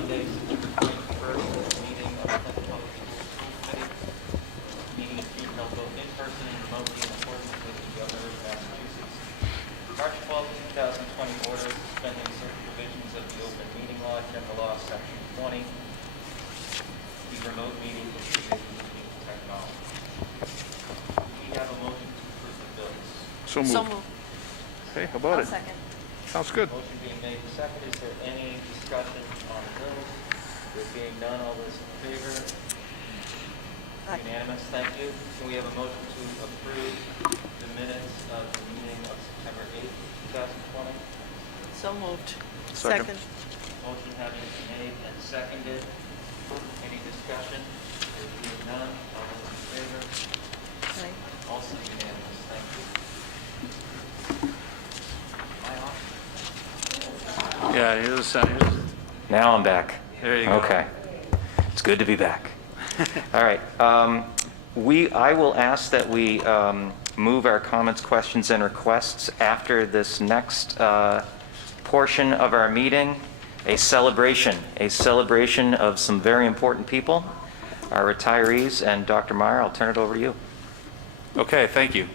Monday, September 21st, meeting of the Clinton Public School Committee. Meeting is being held both in person and remotely in accordance with the Governor of Massachusetts. March 12, 2020 order suspending certain provisions of the Open Meeting Law, General Law, Section 20. The remote meeting is using technology. We have a motion to approve the bills. So moved. Okay, how about I'll it? second. Sounds good. Motion being made and seconded. Is there any discussion on the bills? There being none, all those in favor? Aye. Unanimous, thank you. Can we have a motion to approve the minutes of the meeting of September 8th, 2020? So moved. Second. Motion having been made and seconded. Any discussion? There being none, all those in favor? Aye. Also unanimous, thank you. Am I on? Yeah, here's Now I'm back. there you go. Okay. It's good to be back. All right. I will ask that we move our comments, questions, and requests after this next portion of our meeting, a celebration of some very important people, our retirees. And Dr. Meyer, I'll turn it over to you. Okay, thank you.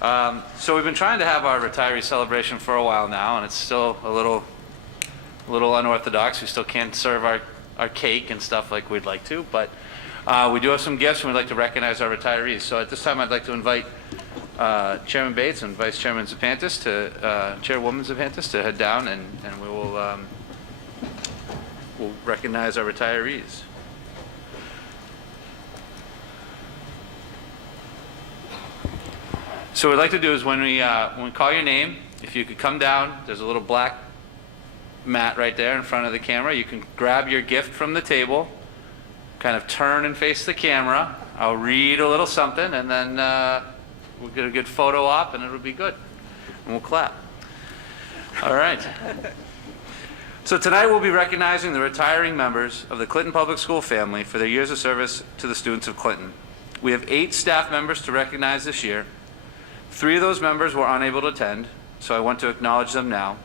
So we've been trying to have our retiree celebration for a while now, and it's still a little unorthodox. We still can't serve our cake and stuff like we'd like to, but we do have some gifts, and we'd like to recognize our retirees. So at this time, I'd like to invite Chairman Bates and Vice Chairman Zapantis Chairwoman Zapantis to head down, and we will we'll recognize our retirees. So what we'd like to do is when we call your name, if you could come down, there's a little black mat right there in front of the camera. You can grab your gift from the table, kind of turn and face the camera. I'll read a little something, and then we'll get a good photo op, and it'll be good. And we'll clap. All right. So tonight we'll be recognizing the retiring members of the Clinton Public School family for their years of service to the students of Clinton. We have 8 staff members to recognize this year. 3 of those members were unable to attend, so I want to acknowledge them now.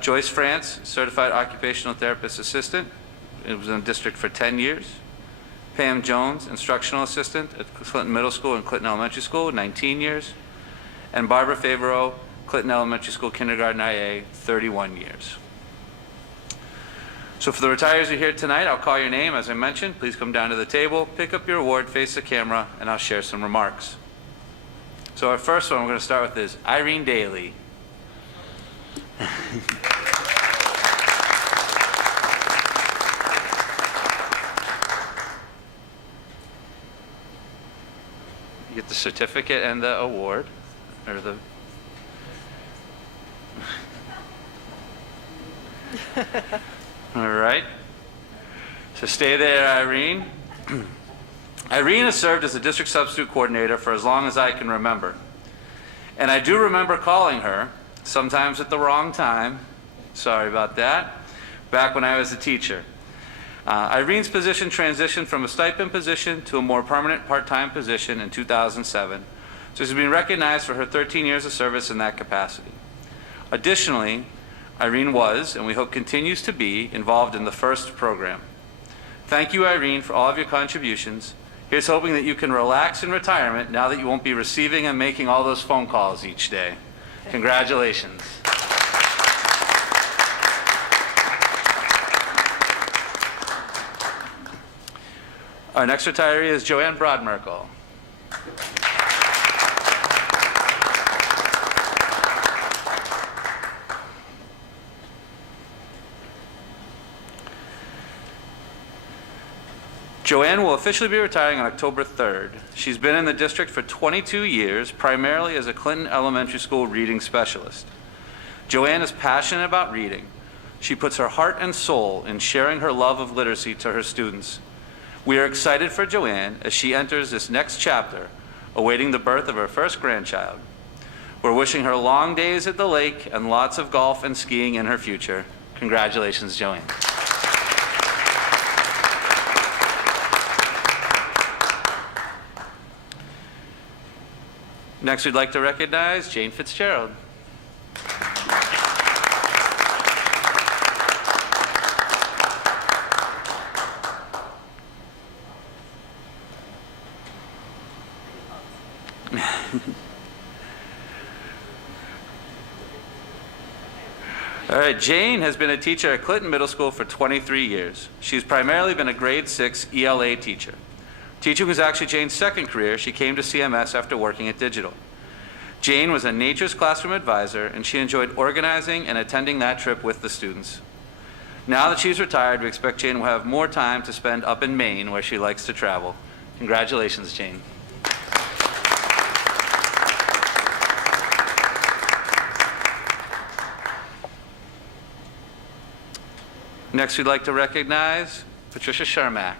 Joyce France, Certified Occupational Therapist Assistant. It was in the district for 10 years. Pam Jones, Instructional Assistant at Clinton Middle School and Clinton Elementary School, 19 years. And Barbara Favreau, Clinton Elementary School Kindergarten IA, 31 years. So for the retirees who are here tonight, I'll call your name. As I mentioned, please come down to the table, pick up your award, face the camera, and I'll share some remarks. So our first one we're going to start with is Irene Daly. You get the certificate and the award, or the... All right. So stay there, Irene. Irene has served as a district substitute coordinator for as long as I can remember. And I do remember calling her, sometimes at the wrong time, sorry about that, back when I was a teacher. Irene's position transitioned from a stipend position to a more permanent part-time position in 2007, so she's been recognized for her 13 years of service in that capacity. Additionally, Irene was, and we hope continues to be, involved in the FIRST program. Thank you, Irene, for all of your contributions. Here's hoping that you can relax in retirement now that you won't be receiving and making all those phone calls each day. Congratulations. Our next retiree is Joanne Brodmerkel. Joanne will officially be retiring on October 3rd. She's been in the district for 22 years, primarily as a Clinton Elementary School reading specialist. Joanne is passionate about reading. She puts her heart and soul in sharing her love of literacy to her students. We are excited for Joanne as she enters this next chapter, awaiting the birth of her first grandchild. We're wishing her long days at the lake and lots of golf and skiing in her future. Congratulations, Joanne. Next, we'd like to recognize Jane Fitzgerald. All right, Jane has been a teacher at Clinton Middle School for 23 years. She's primarily been a grade 6 ELA teacher. Teaching was actually Jane's second career. She came to CMS after working at Digital. Jane was a Nature's Classroom advisor, and she enjoyed organizing and attending that trip with the students. Now that she's retired, we expect Jane will have more time to spend up in Maine, where she likes to travel. Congratulations, Jane. Next, we'd like to recognize Patricia Shermack.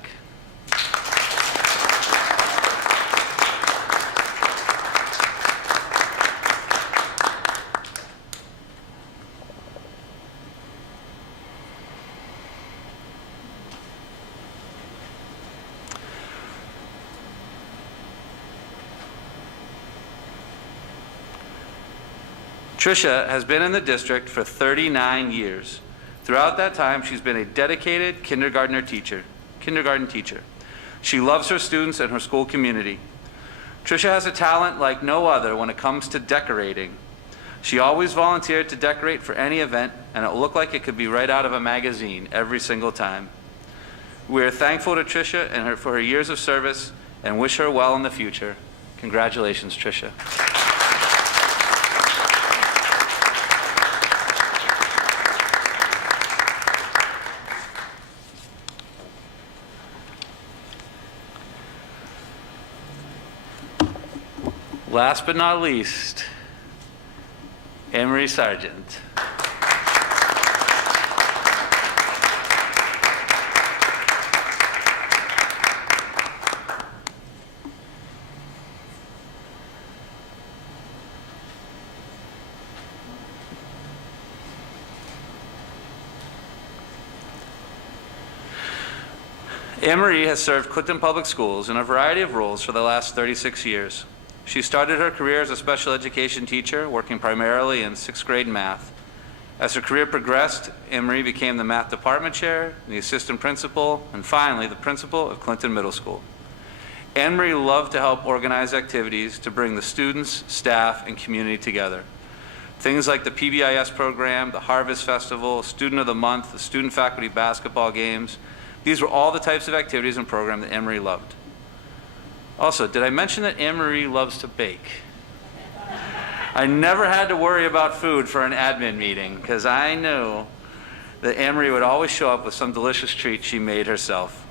Tricia has been in the district for 39 years. Throughout that time, she's been a dedicated kindergarten teacher. She loves her students and her school community. Tricia has a talent like no other when it comes to decorating. She always volunteered to decorate for any event, and it looked like it could be right out of a magazine every single time. We are thankful to Tricia and for her years of service and wish her well in the future. Congratulations, Tricia. Last but not least, Anne-Marie Sargent. Anne-Marie has served Clinton Public Schools in a variety of roles for the last 36 years. She started her career as a special education teacher, working primarily in 6th grade math. As her career progressed, Anne-Marie became the math department chair, the assistant principal, and finally the principal of Clinton Middle School. Anne-Marie loved to help organize activities to bring the students, staff, and community together. Things like the PBIS program, the Harvest Festival, Student of the Month, the student faculty basketball games. These were all the types of activities and programs that Anne-Marie loved. Also, did I mention that Anne-Marie loves to bake? I never had to worry about food for an admin meeting because I knew that Anne-Marie would always show up with some delicious treat she made herself.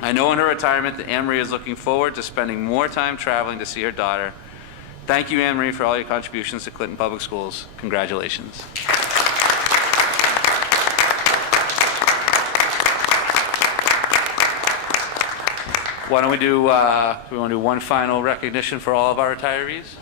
I know in her retirement that Anne-Marie is looking forward to spending more time traveling to see her daughter. Thank you, Anne-Marie, for all your contributions to Clinton Public Schools. Congratulations. Why don't we do, we want to do one final recognition for all of our retirees?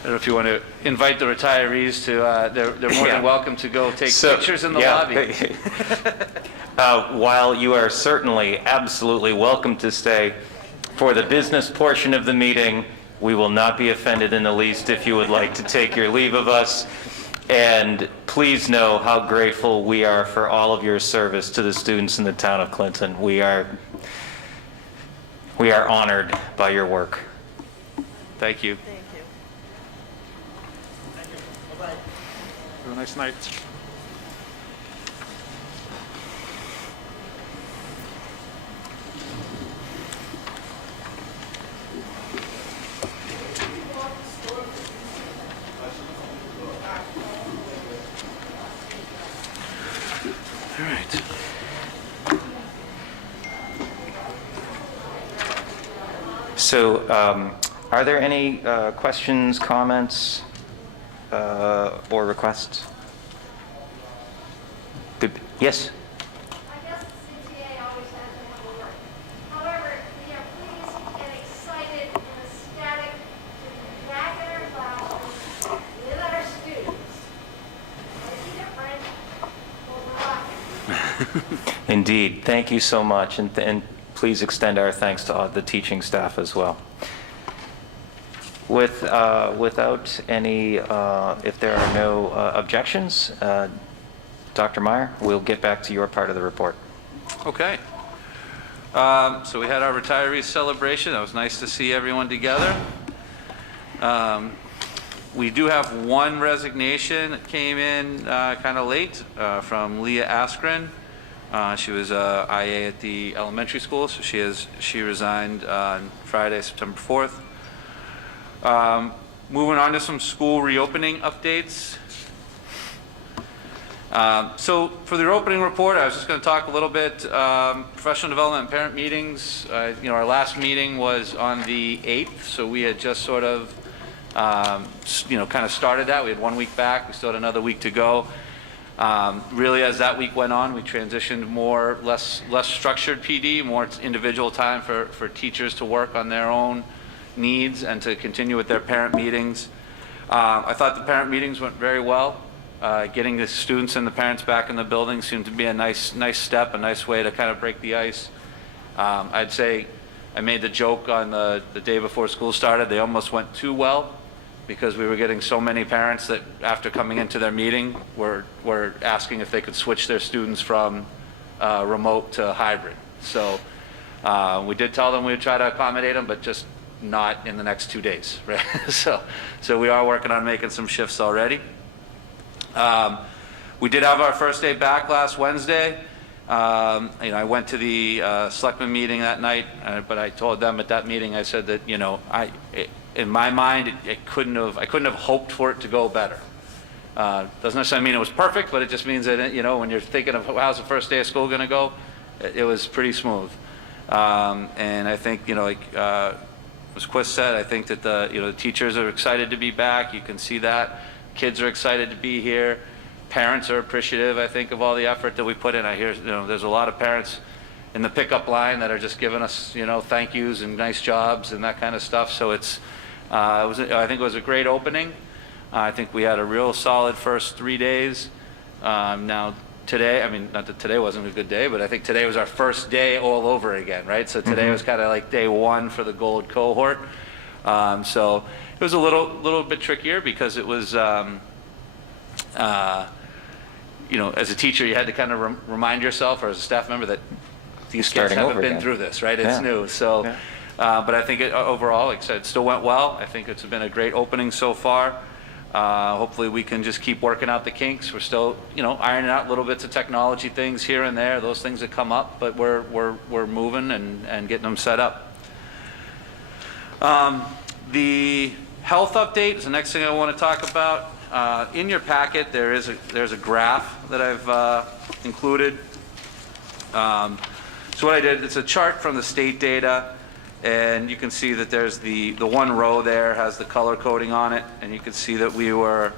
I don't know if you want to invite the retirees to, they're more than welcome to go take pictures in the lobby. While you are certainly absolutely welcome to stay for the business portion of the meeting, we will not be offended in the least if you would like to take your leave of us. And please know how grateful we are for all of your service to the students in the town of Clinton. We are honored by your work. Thank you. Thank you. Have a nice night. All right. So, are there any questions, comments, or requests? Yes? I guess the CTA always has to have a word. However, we are pleased and excited and ecstatic to be back in our classes with our students. It's different, Indeed. Thank you so much, and please extend our thanks to all the teaching staff as well. Without any, if there are no objections, Dr. Meyer, we'll get back to your part of the report. Okay. So we had our retirees celebration. It was nice to see everyone together. We do have one resignation that came in kind of late from Leah Askren. She was IA at the elementary school, so she resigned on Friday, September 4th. Moving on to some school reopening updates. So for the opening report, I was just going to talk a little bit professional development and parent meetings. Our last meeting was on the 8th, so we had just sort of kind of started that. We had 1 week back. We still had another week to go. Really, as that week went on, we transitioned less structured PD, more individual time for teachers to work on their own needs and to continue with their parent meetings. I thought the parent meetings went very well. Getting the students and the parents back in the building seemed to be a nice step, a nice way to kind of break the ice. I'd say I made the joke on the day before school started, they almost went too well, because we were getting so many parents that after coming into their meeting were asking if they could switch their students from remote to hybrid. So we did tell them we would try to accommodate them, but just not in the next 2 days, right? So we are working on making some shifts already. We did have our first day back last Wednesday. I went to the selectmen meeting that night, but I told them at that meeting, I said that, in my mind, I couldn't have hoped for it to go better. Doesn't necessarily mean it was perfect, but it just means that, when you're thinking of how's the first day of school going to go, it was pretty smooth. And I think, as Chris said, I think that the teachers are excited to be back. You can see that. Kids are excited to be here. Parents are appreciative, I think, of all the effort that we put in. I hear, there's a lot of parents in the pickup line that are just giving us, thank yous and nice jobs and that kind of stuff. So I think it was a great opening. I think we had a real solid first 3 days. Now today, not that today wasn't a good day, but I think today was our first day all over again, right? So today was kind of like day one for the gold cohort. So it was a little bit trickier because it was, as a teacher, you had to kind of remind yourself, or as a staff member, that these kids haven't been through this, right? It's new. So, but I think overall, like I said, it still went well. I think it's been a great opening so far. Hopefully we can just keep working out the kinks. We're still, ironing out little bits of technology things here and there, those things that come up, but we're moving and getting them set up. The health update is the next thing I want to talk about. In your packet, there's a graph that I've included. So what I did, it's a chart from the state data, and you can see that there's the one row there has the color coding on it, and you can see that we were,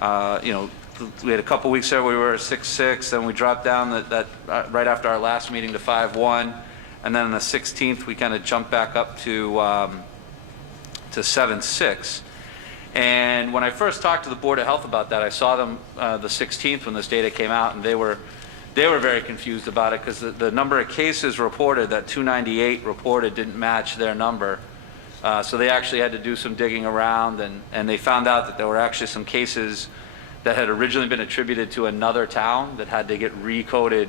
we had a couple weeks there where we were at 6.6, then we dropped down that right after our last meeting to 5.1, and then on the 16th we kind of jumped back up to 7.6. And when I first talked to the Board of Health about that, I saw them the 16th when this data came out, and they were very confused about it because the number of cases reported, that 298 reported, didn't match their number. So they actually had to do some digging around, and they found out that there were actually some cases that had originally been attributed to another town that had to get recoded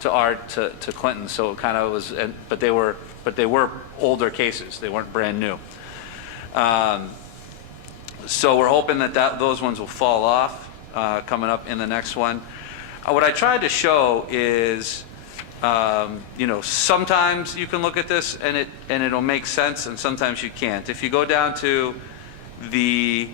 to Clinton. So it kind of was, but they were older cases. They weren't brand new. So we're hoping that those ones will fall off coming up in the next one. What I tried to show is, sometimes you can look at this and it'll make sense, and sometimes you can't. If you go down to the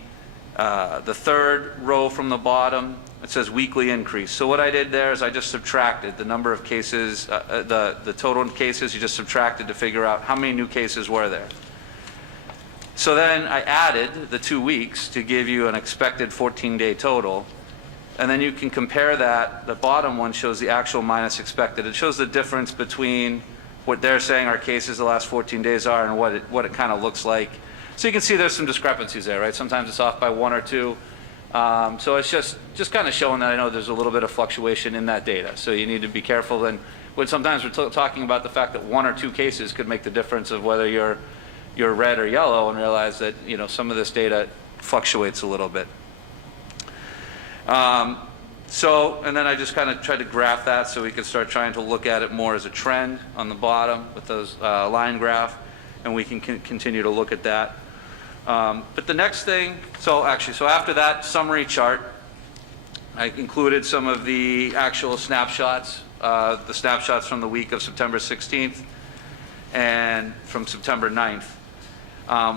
third row from the bottom, it says weekly increase. So what I did there is I just subtracted the number of cases, the total cases. You just subtracted to figure out how many new cases were there. So then I added the 2 weeks to give you an expected 14-day total. And then you can compare that. The bottom one shows the actual minus expected. It shows the difference between what they're saying our cases the last 14 days are and what it kind of looks like. So you can see there's some discrepancies there, right? Sometimes it's off by 1 or 2. So it's just kind of showing that I know there's a little bit of fluctuation in that data. So you need to be careful. And when sometimes we're talking about the fact that 1 or 2 cases could make the difference of whether you're red or yellow, and realize that, you know, some of this data fluctuates a little bit. And then I just kind of tried to graph that so we could start trying to look at it more as a trend on the bottom with those line graph, and we can continue to look at that. But the next thing, so after that summary chart, I included some of the actual snapshots, the snapshots from the week of September 16th and from September 9th.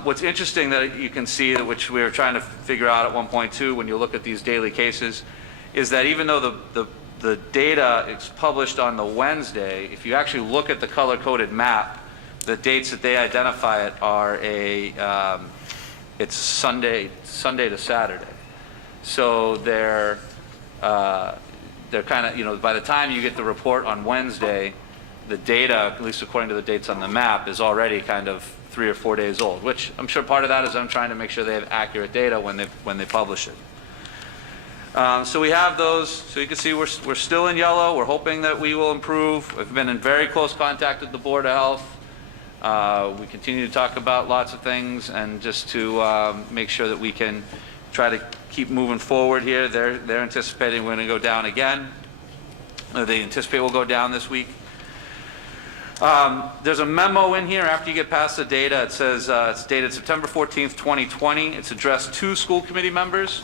What's interesting that you can see, which we were trying to figure out at one point too, when you look at these daily cases, is that even though the data is published on the Wednesday, if you actually look at the color-coded map, the dates that they identify it are it's Sunday to Saturday. So they're kind of, you know, by the time you get the report on Wednesday, the data, at least according to the dates on the map, is already kind of 3 or 4 days old, which I'm sure part of that is I'm trying to make sure they have accurate data when they publish it. So we have those. So you can see we're still in yellow. We're hoping that we will improve. We've been in very close contact with the Board of Health. We continue to talk about lots of things, and just to make sure that we can try to keep moving forward here. They're anticipating we're going to go down again. They anticipate we'll go down this week. There's a memo in here after you get past the data. It says it's dated September 14th, 2020. It's addressed to school committee members.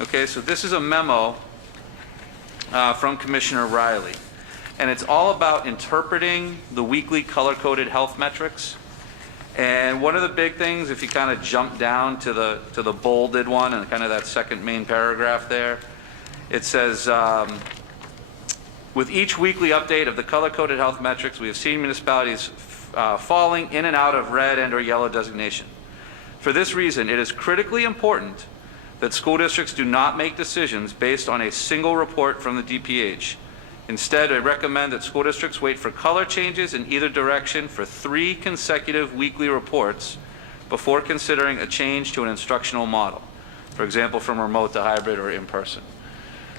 Okay, so this is a memo from Commissioner Riley, and it's all about interpreting the weekly color-coded health metrics. And one of the big things, if you kind of jump down to the bolded one and kind of that second main paragraph there, it says, with each weekly update of the color-coded health metrics, we have seen municipalities falling in and out of red and or yellow designation. For this reason, it is critically important that school districts do not make decisions based on a single report from the DPH. Instead, I recommend that school districts wait for color changes in either direction for 3 consecutive weekly reports before considering a change to an instructional model, for example, from remote to hybrid or in-person.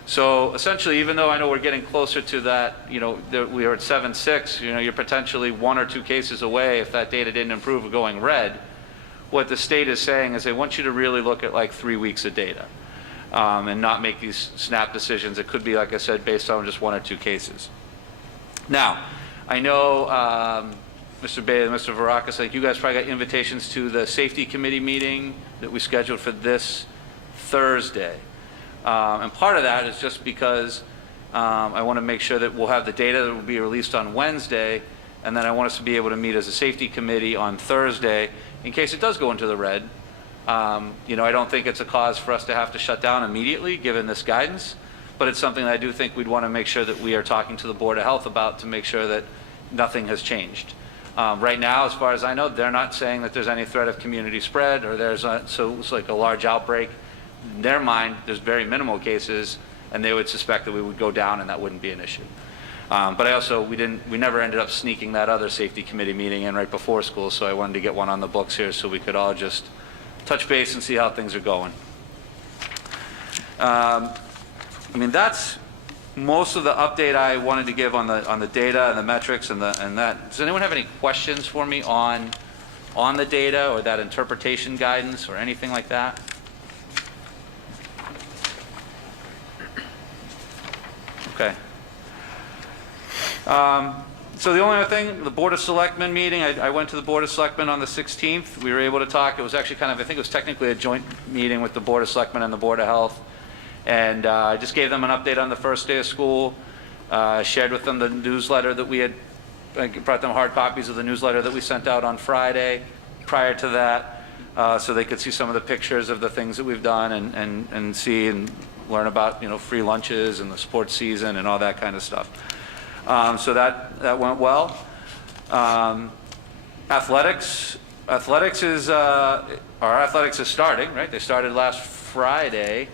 So essentially, even though I know we're getting closer to that, you know, we are at 7.6, you know, you're potentially 1 or 2 cases away if that data didn't improve of going red. What the state is saying is they want you to really look at like 3 weeks of data and not make these snap decisions. It could be, like I said, based on just 1 or 2 cases. Now, I know Mr. Bailey and Mr. Varakis, like you guys probably got invitations to the safety committee meeting that we scheduled for this Thursday. And part of that is just because I want to make sure that we'll have the data that will be released on Wednesday, and then I want us to be able to meet as a safety committee on Thursday in case it does go into the red. You know, I don't think it's a cause for us to have to shut down immediately given this guidance, but it's something that I do think we'd want to make sure that we are talking to the Board of Health about to make sure that nothing has changed. Right now, as far as I know, they're not saying that there's any threat of community spread or so it's like a large outbreak. In their mind, there's very minimal cases, and they would suspect that we would go down and that wouldn't be an issue. But we never ended up sneaking that other safety committee meeting in right before school, so I wanted to get one on the books here so we could all just touch base and see how things are going. I mean, that's most of the update I wanted to give on the data and the metrics and that. Does anyone have any questions for me on the data or that interpretation guidance or anything like that? Okay. So the only other thing, the Board of Selectmen meeting, I went to the Board of Selectmen on the 16th. We were able to talk. It was actually kind of, I think it was technically a joint meeting with the Board of Selectmen and the Board of Health. And I just gave them an update on the first day of school, shared with them the newsletter that we had, I brought them hard copies of the newsletter that we sent out on Friday prior to that, so they could see some of the pictures of the things that we've done and see and learn about, you know, free lunches and the sports season and all that kind of stuff. So that went well. Athletics is our athletics is starting, right? They started last Friday,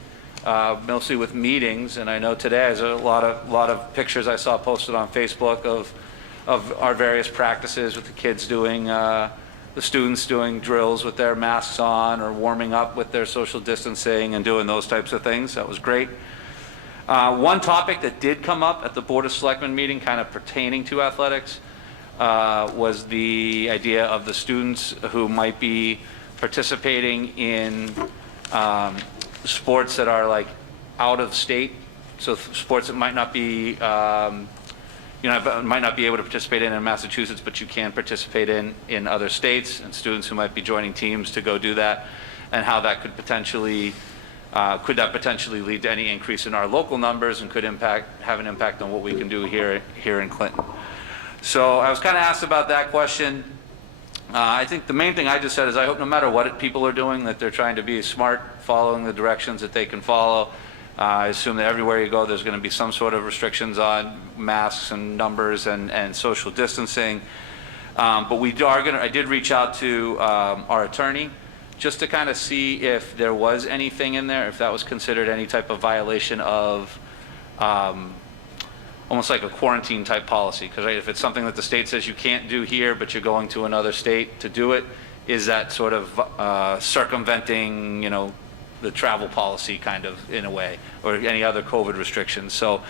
mostly with meetings, and I know today there's a lot of pictures I saw posted on Facebook of our various practices with the kids doing the the students doing drills with their masks on or warming up with their social distancing and doing those types of things. That was great. One topic that did come up at the Board of Selectmen meeting kind of pertaining to athletics was the idea of the students who might be participating in sports that are like out of state. So sports that might not be, might not be able to participate in Massachusetts, but you can participate in other states, and students who might be joining teams to go do that, and how that could potentially lead to any increase in our local numbers and could have an impact on what we can do here in Clinton. So I was kind of asked about that question. I think the main thing I just said is I hope no matter what people are doing, that they're trying to be smart, following the directions that they can follow. I assume that everywhere you go, there's going to be some sort of restrictions on masks and numbers and social distancing. But I did reach out to our attorney just to kind of see if there was anything in there, if that was considered any type of violation of almost like a quarantine type policy. Because if it's something that the state says you can't do here, but you're going to another state to do it, is that sort of circumventing, the travel policy kind of in a way, or any other COVID restrictions. So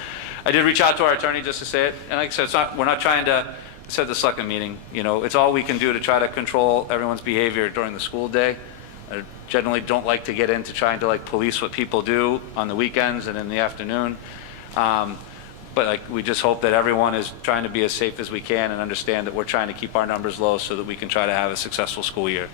I did reach out to our attorney just to say it. And like I said, we're not trying to set the selectmen meeting. It's all we can do to try to control everyone's behavior during the school day. I generally don't like to get into trying to police what people do on the weekends and in the afternoon. But we just hope that everyone is trying to be as safe as we can and understand that we're trying to keep our numbers low so that we can try to have a successful school year.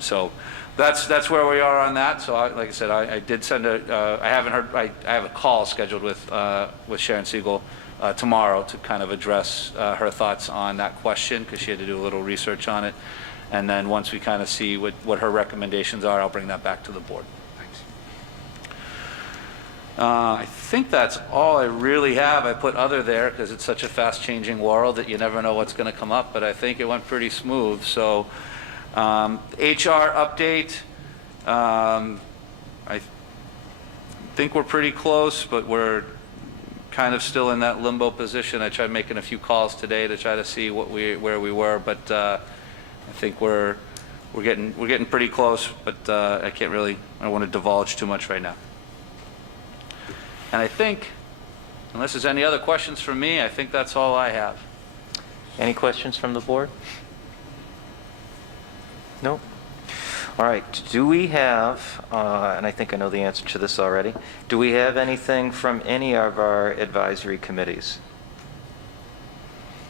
So that's where we are on that. So like I said, I did send I have a call scheduled with Sharon Siegel tomorrow to kind of address her thoughts on that question, because she had to do a little research on it. And then once we kind of see what her recommendations are, I'll bring that back to the board. I think that's all I really have. I put other there because it's such a fast-changing world that you never know what's going to come up, but I think it went pretty smooth. So HR update, I think we're pretty close, but we're kind of still in that limbo position. I tried making a few calls today to try to see where we were, but I think we're getting pretty close, but I don't want to divulge too much right now. And I think, unless there's any other questions for me, I think that's all I have. Any questions from the board? No? All right. Do we have, and I think I know the answer to this already, do we have anything from any of our advisory committees?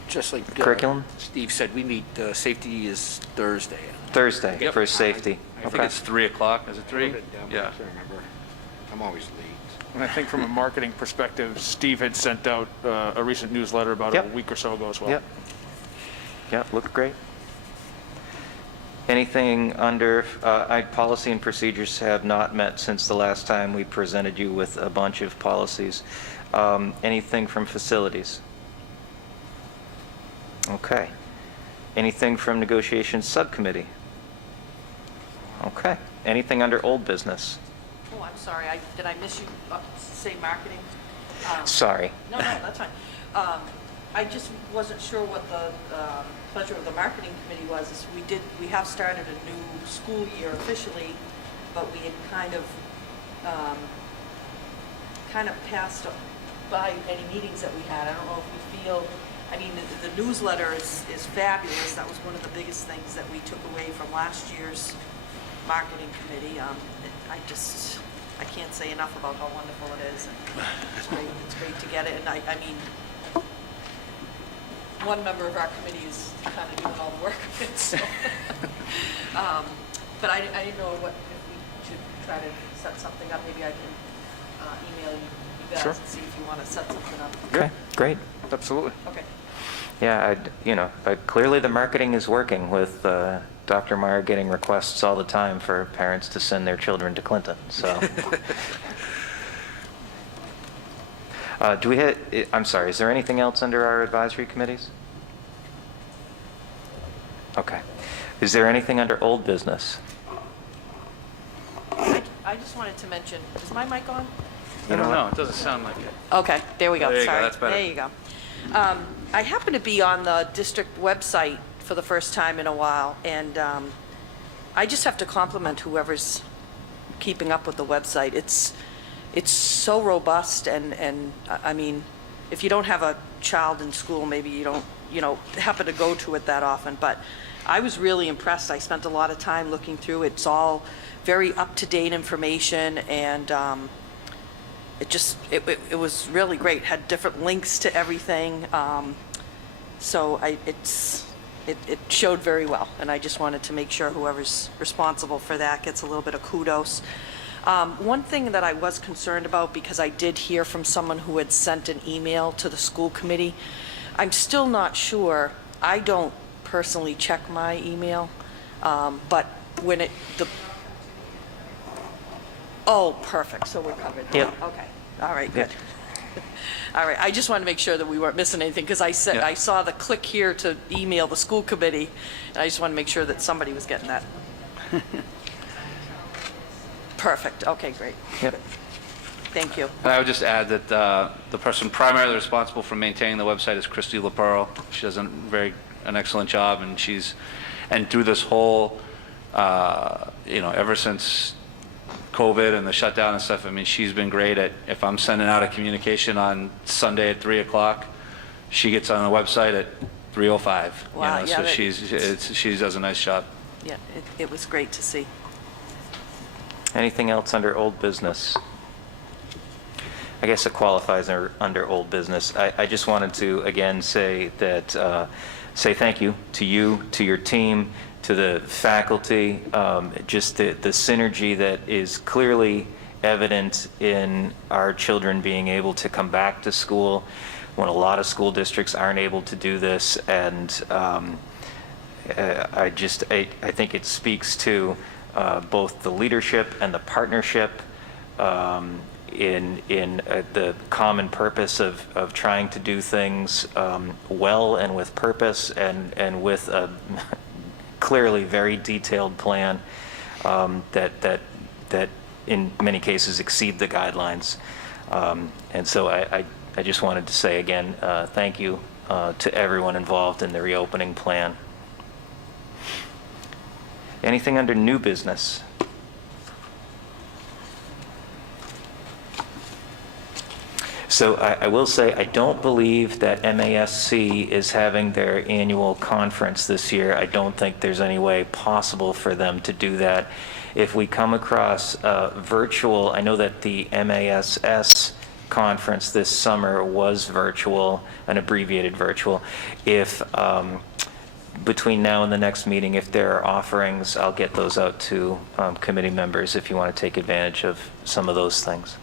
Just like Curriculum? Steve said, we meet, safety is Thursday. Thursday Yep. for safety. I think it's 3 o'clock. Is it 3? Yeah. I can't remember. I'm always late. And I think from a marketing perspective, Steve had sent out a recent newsletter about Yep. a week or so ago as well. Yep. Yep, looked great. Anything under, policy and procedures have not met since the last time we presented you with a bunch of policies. Anything from facilities? Okay. Anything from negotiations subcommittee? Okay. Anything under old business? Oh, I'm sorry, did I miss you say marketing? Sorry. No, that's fine. I just wasn't sure what the pleasure of the marketing committee was. We have started a new school year officially, but we had kind of passed by any meetings that we had. I don't know if we feel, the newsletter is fabulous. That was one of the biggest things that we took away from last year's marketing committee. I can't say enough about how wonderful it is. And it's great to get it. And I mean, one member of our committee is kind of doing all the work of it. So, but I didn't know if we should try to set something up. Maybe I can email you guys Sure. and see if you want to set something up. Okay, great. Absolutely. Okay. Yeah, clearly the marketing is working with Dr. Meyer getting requests all the time for parents to send their children to Clinton. So, I'm sorry, is there anything else under our advisory committees? Okay. Is there anything under old business? I just wanted to mention, is my mic on? I don't know. It doesn't sound like it. Okay, there we go. There you go, Sorry. that's better. There you go. I happen to be on the district website for the first time in a while, and I just have to compliment whoever's keeping up with the website. It's so robust, and I mean, if you don't have a child in school, maybe you don't, happen to go to it that often, but I was really impressed. I spent a lot of time looking through. It's all very up-to-date information, and it was really great. Had different links to everything, so it showed very well, and I just wanted to make sure whoever's responsible for that gets a little bit of kudos. One thing that I was concerned about, because I did hear from someone who had sent an email to the school committee, I'm still not sure. I don't personally check my email, but when oh, perfect, so we're covered there. Yep. Okay, all right, good. All right, I just wanted to make sure that we weren't missing anything, because I saw the click here to email the school committee, and I just want to make sure that somebody was getting that. Perfect, okay, great. Yep. Thank you. And I would just add that the person primarily responsible for maintaining the website is Christy LaPearl. She does an excellent job, and through this whole, ever since COVID and the shutdown and stuff, I mean, she's been great at, if I'm sending out a communication on Sunday at 3 o'clock, she gets on the website at 3:05. Wow, yeah, So that- she does a nice job. Yeah, it was great to see. Anything else under old business? I guess it qualifies under old business. I just wanted to, again, say thank you, to your team, to the faculty, just the synergy that is clearly evident in our children being able to come back to school when a lot of school districts aren't able to do this. And I think it speaks to both the leadership and the partnership in the common purpose of trying to do things well and with purpose, and with a clearly very detailed plan that in many cases exceed the guidelines. And so I just wanted to say again, thank you to everyone involved in the reopening plan. Anything under new business? So I will say, I don't believe that MASC is having their annual conference this year. I don't think there's any way possible for them to do that. If we come across virtual, I know that the MASS conference this summer was virtual, an abbreviated virtual. If between now and the next meeting, if there are offerings, I'll get those out to committee members if you want to take advantage of some of those things.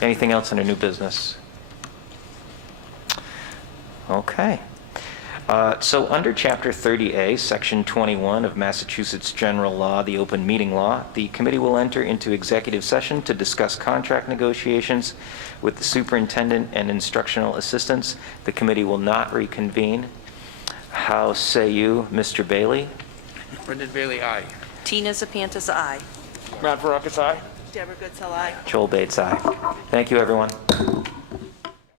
Anything else under new business? Okay. So under Chapter 30A, Section 21 of Massachusetts General Law, the Open Meeting Law, the committee will enter into executive session to discuss contract negotiations with the superintendent and instructional assistants. The committee will not reconvene. How say you, Mr. Bailey? Brendan Bailey, aye. Tina Zapantis, aye. Matt Veracas, aye. Deborah Goodsell, aye. Joel Bates, aye. Thank you, everyone.